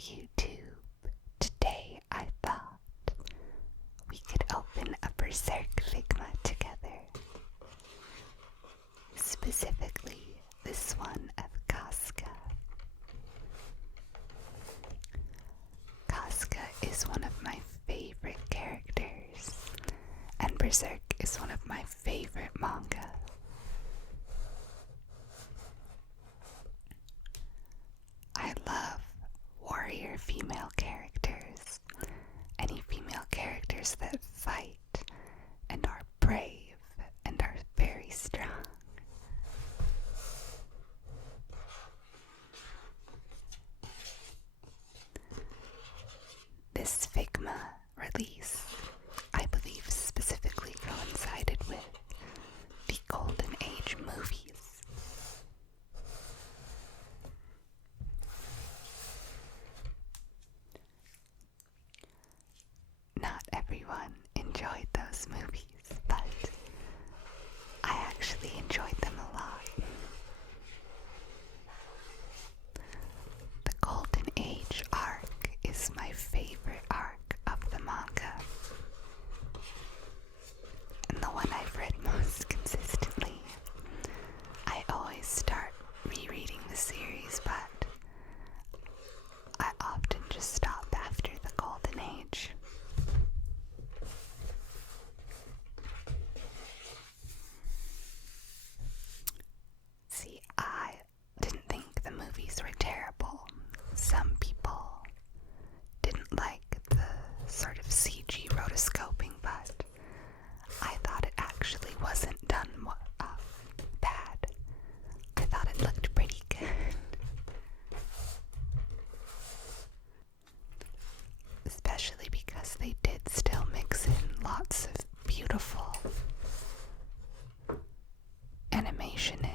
YouTube. Today I thought we could open a Berserk Figma together. Specifically, this one of Casca. Casca is one of my favorite characters, and Berserk is one of my favorite manga. I love warrior female characters, any female characters that fight and are brave and are very strong. This Figma release, I believe, specifically coincided with the Golden Age movies. Not everyone enjoyed those movies, but I actually enjoyed them a lot. The Golden Age arc is my favorite arc of the manga, and the one I've read most consistently. I always start rereading the series, but I often just stop after the Golden Age. See, I didn't think the movies were terrible. Some people didn't like the sort of CG rotoscoping, but I thought it actually wasn't done bad. I thought it looked pretty good. Especially because they did still mix in lots of beautiful animation in.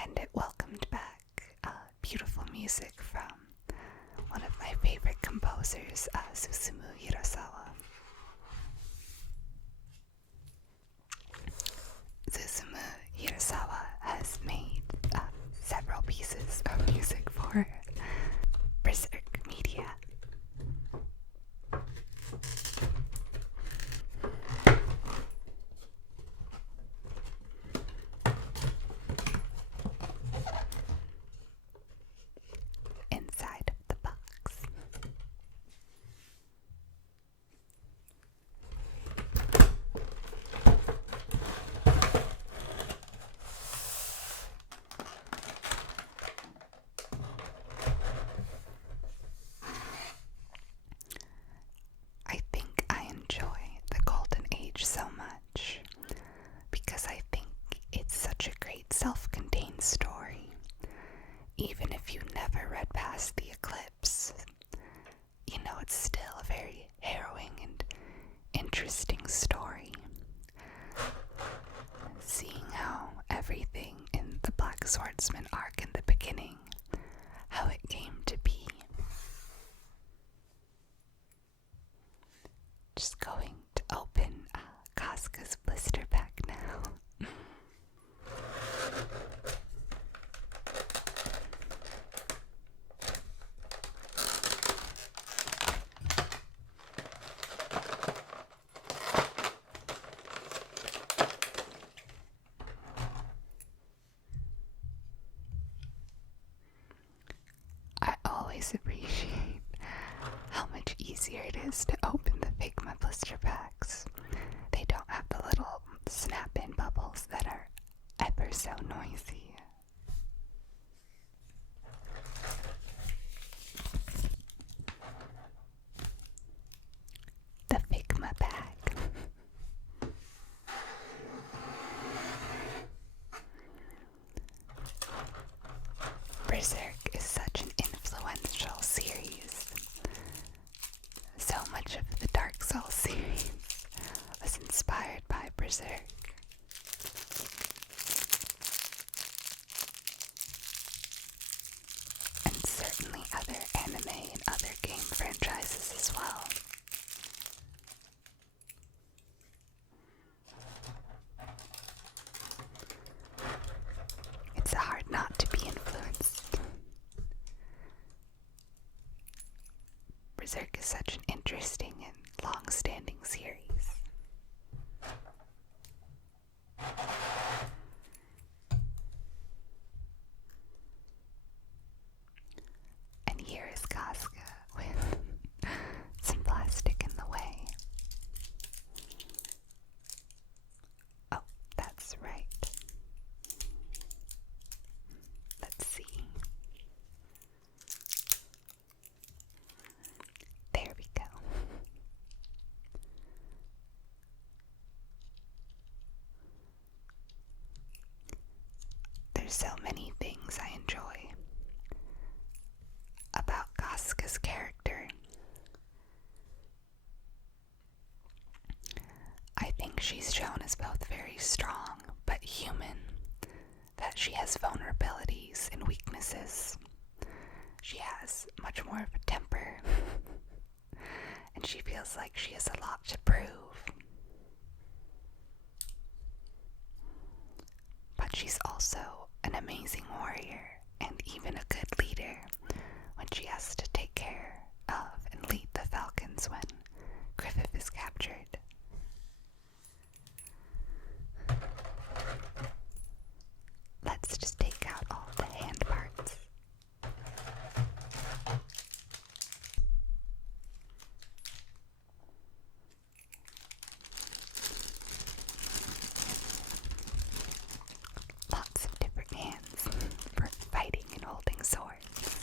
And it welcomed back beautiful music from one of my favorite composers, Susumu Hirasawa. Susumu Hirasawa has made several pieces of music for Berserk media. Inside of the box, I think I enjoy the Golden Age so much because I think it's such a great self-contained story. Even if you never read past the eclipse, you know it's still a very harrowing and interesting story. Seeing how everything in the Black Swordsman arc in the beginning, how it came to be. Just going to open Casca's blister pack now. I always appreciate how much easier it is to open the Figma blister packs. They don't have the little snap-in bubbles that are ever so noisy. The Figma bag. Berserk is such an influential series. So much of the Dark Souls series was inspired by Berserk. And certainly other anime and other game franchises as well. there's so many things I enjoy about Casca's character. I think she's shown as both very strong but human, that she has vulnerabilities and weaknesses. She has much more of a temper, and she feels like she has a lot to prove. But she's also an amazing warrior and even a good leader when she has to take care of and lead the Falcons when Griffith is captured. Let's just take out all the hand parts. Lots of different hands for fighting and holding swords.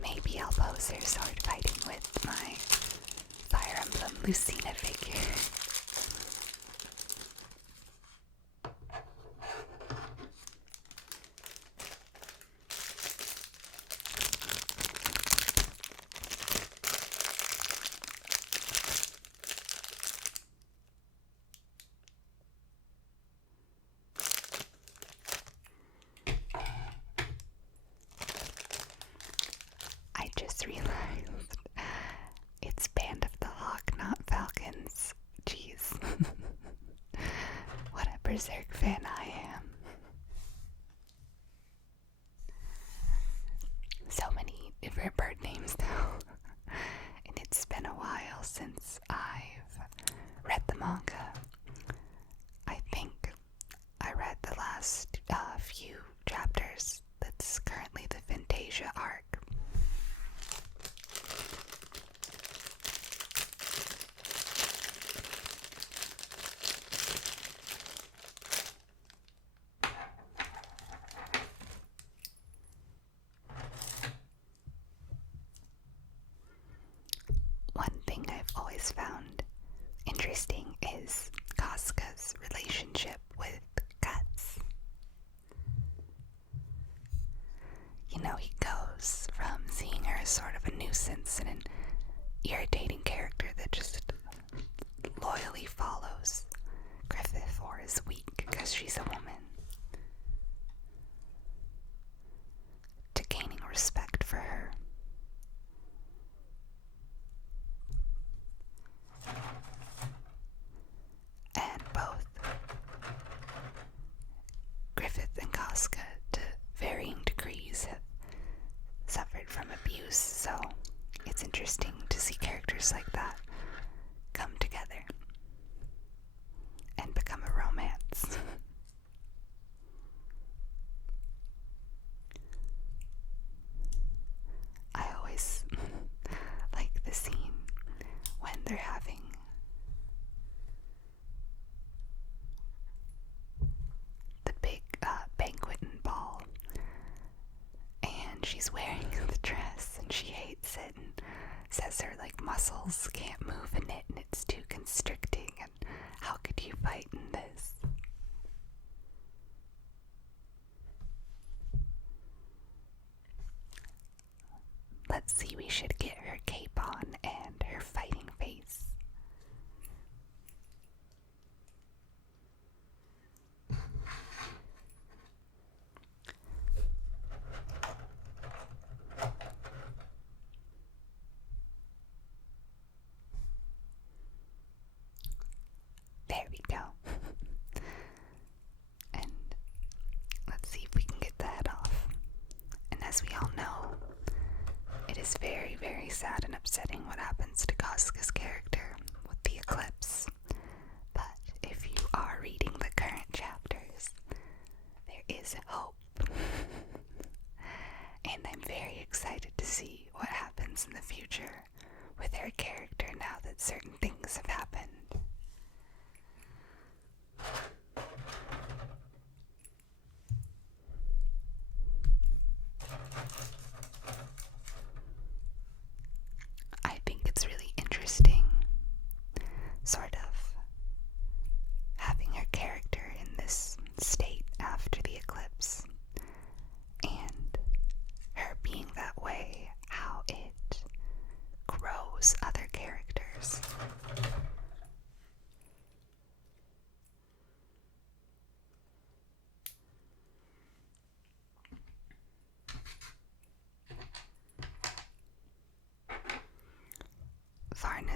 Maybe I'll pose her sword fighting with my Fire Emblem Lucina figure. I just realized it's Band of the Hawk, not Falcons. Jeez. What a Berserk fan I am. So many different bird names though. And it's been a while since I've read the manga. I think I read the last few chapters. That's currently the Fantasia arc. One thing I've always found interesting is Casca's relationship with Guts. You know, he goes from seeing her as sort of a nuisance and an irritating character that just loyally follows Griffith or is weak because she's a woman, to gaining respect for her. And both Griffith and Casca, to varying degrees, have suffered from abuse, so it's interesting to see characters like that come together and become a romance. I always like the scene when they're having the big banquet and ball, and she's wearing the dress and she hates it and says her muscles can't move in it and it's too constricting, and how could you fight in this? Let's see, we should get her cape on and her fighting face. There we go. And let's see if we can get the head off. And as we all know, it is very, very sad and upsetting what happens to Casca's character with the eclipse. But if you are reading the current chapters, there is hope. And I'm very excited to see what happens in the future with her character now that certain things have happened. I think it's really interesting, sort of,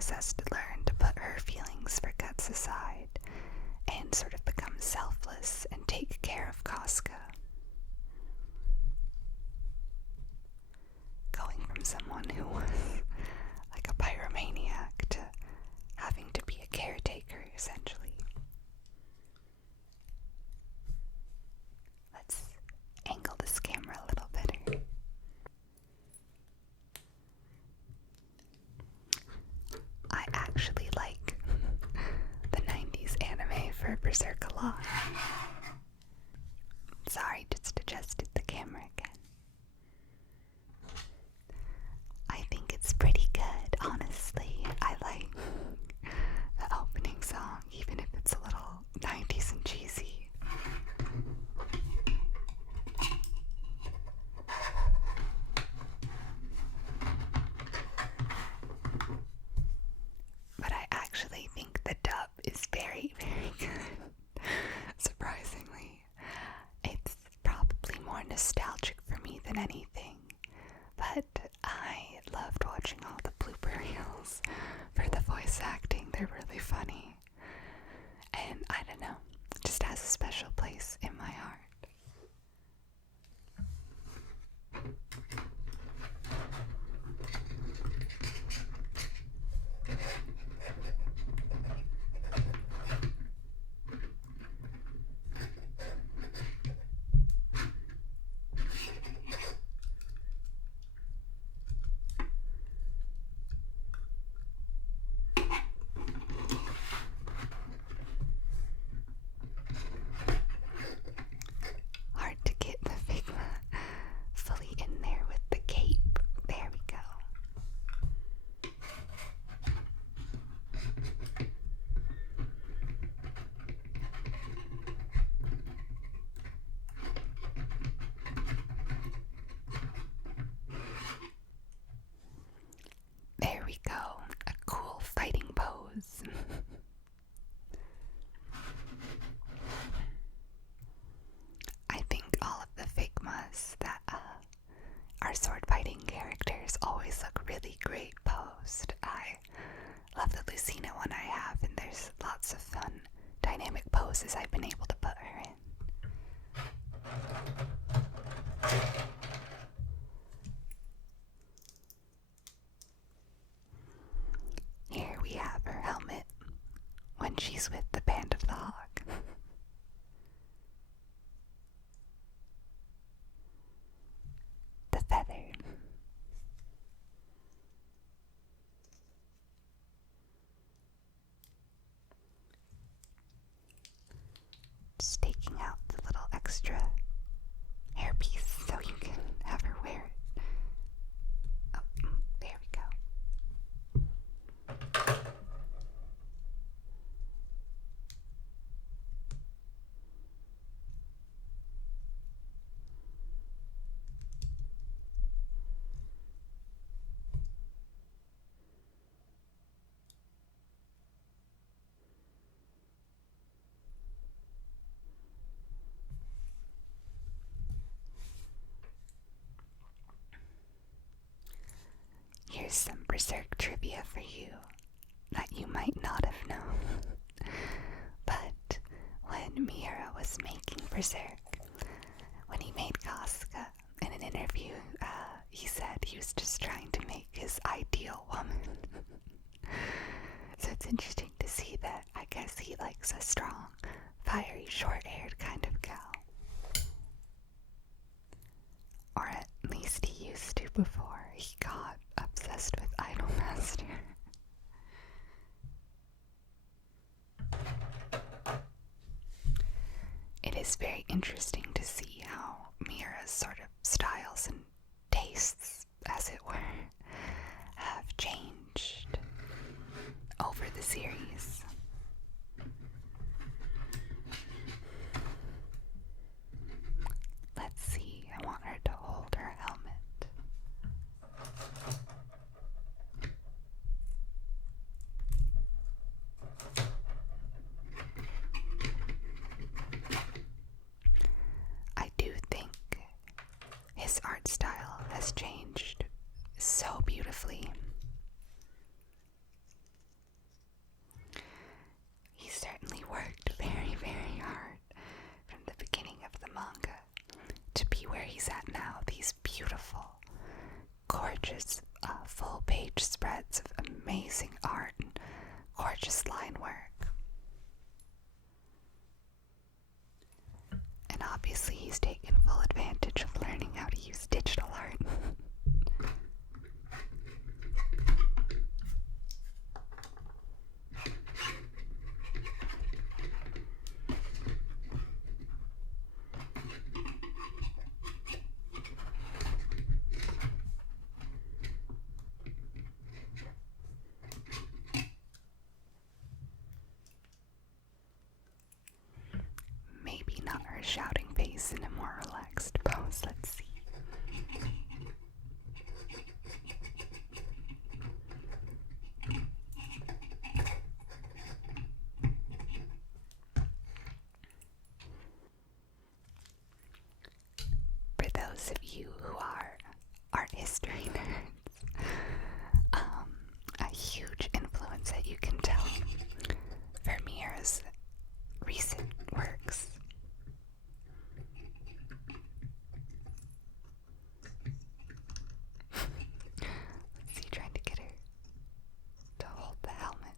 Agnes has to learn to put her feelings for Guts aside and sort of become selfless and take care of Casca. Going from someone who was like a pyromaniac to having to be a caretaker, essentially. Let's angle this camera a little better. I actually like the 90s anime for Berserk a lot. Sorry, just adjusted the camera again. I think it's pretty good, honestly. I like the opening song, even if it's a little 90s and cheesy. But I actually think the dub is very, very good. Surprisingly. It's probably more nostalgic for me than anything. But I loved watching all the blooper reels for the voice acting. They're really funny. And I don't know, it just has a special place in my heart. Hard to get the Figma fully in there with the cape. There we go. There we go. A cool fighting pose. I think all of the Figmas that are sword fighting characters always look really great posed. I love the Lucina one I have, and there's lots of fun dynamic poses I've been able to put her in. Here we have her helmet when she's with the Band of the Hawk. The feather. Just taking out the little extra hairpiece so you can have her wear it. Oh, there we go. Here's some Berserk trivia for you that you might not have known. But when Miura was making Berserk, when he made Casca, in an interview, he said he was just trying to make his ideal woman. So it's interesting to see that I guess he likes a strong, fiery, short-haired kind of gal. Or at least he used to before he got obsessed with Idolmaster. It is very interesting to see how Miura's sort of styles and tastes, as it were, have changed over the series. Let's see, I want her to hold her helmet. I do think his art style has changed so beautifully. shouting face in a more relaxed pose. Let's see. For those of you who are art history nerds, a huge influence that you can tell for Mira's recent works. Let's see, trying to get her to hold the helmet.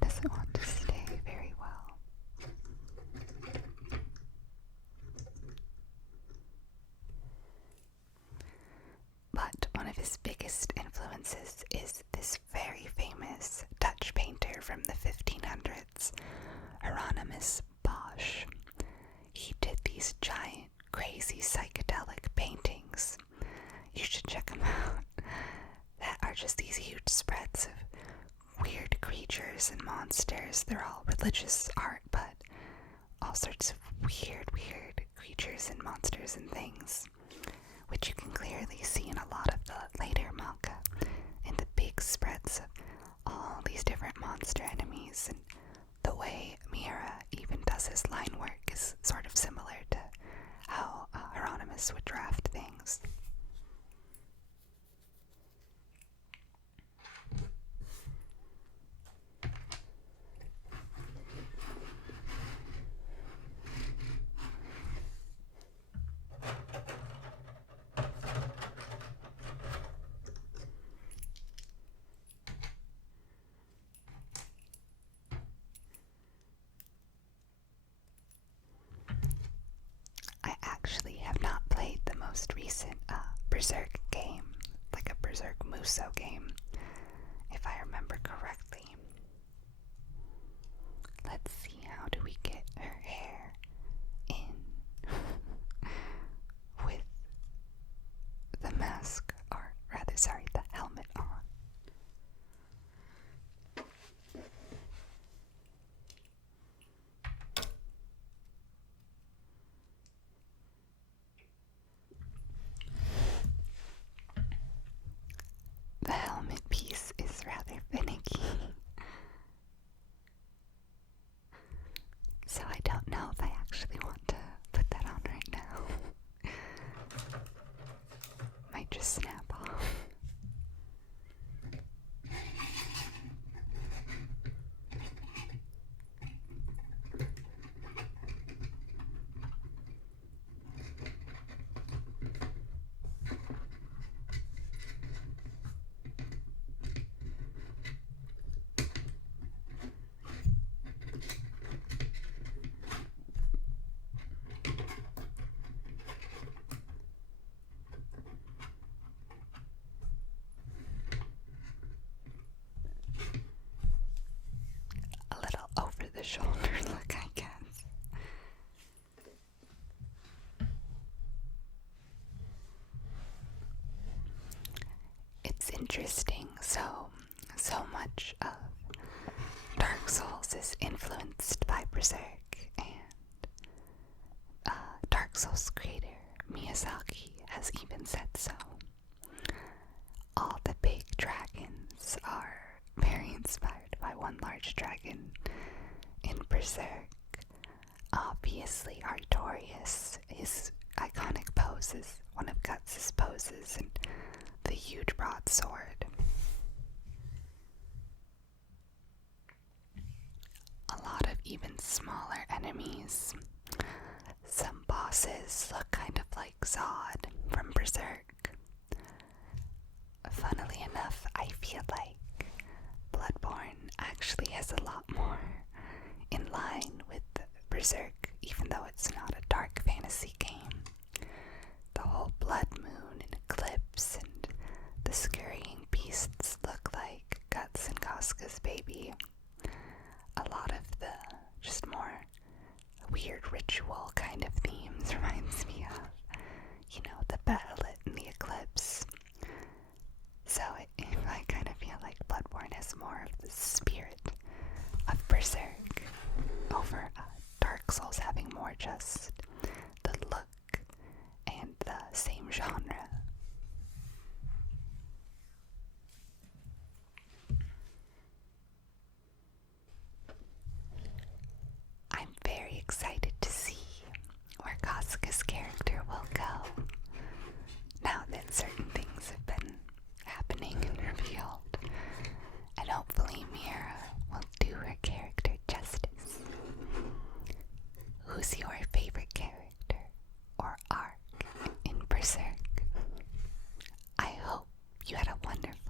Doesn't want to stay very well. But one of his biggest influences is this very famous Dutch painter from the 1500s, Hieronymus Bosch. He did these giant, crazy, psychedelic paintings. You should check them out. That are just these huge spreads of weird creatures and monsters. They're all religious art, but all sorts of weird creatures and monsters and things, which you can clearly see in a lot of the later manga, in the big spreads of all these different monster enemies. And the way Mira even does his line work is sort of similar to how Hieronymus would draft things. I actually have not played the most recent Berserk game, like a Berserk Muso game, if I remember correctly. Let's see, how do we get her hair in with the mask, or rather, sorry, the helmet on? The helmet piece is rather finicky, so I don't know if I actually want to put that on right now. Might just snap off. A little over the shoulder look, I guess. It's interesting, so much of Dark Souls is influenced by Berserk, and Dark Souls creator Miyazaki has even said so. All the big dragons are very inspired by one large dragon in Berserk. Obviously, Artorias, his iconic pose is one of Guts' poses, and the huge broadsword. A lot of even smaller enemies. Some bosses look kind of like Zod from Berserk. Funnily enough, I feel like Bloodborne actually has a lot more in line with Berserk, even though it's not a dark fantasy game. The whole blood moon and eclipse and the scurrying beasts look like Guts and Casca's baby. A lot of the just more weird ritual kind of themes reminds me of, the Battlet and the eclipse. So I kind of feel like genre. I'm very excited to see where Casca's character will go now that certain things have been happening and revealed, and hopefully Mira will do her character justice. Who's your favorite character or arc in Berserk? I hope you had a wonderful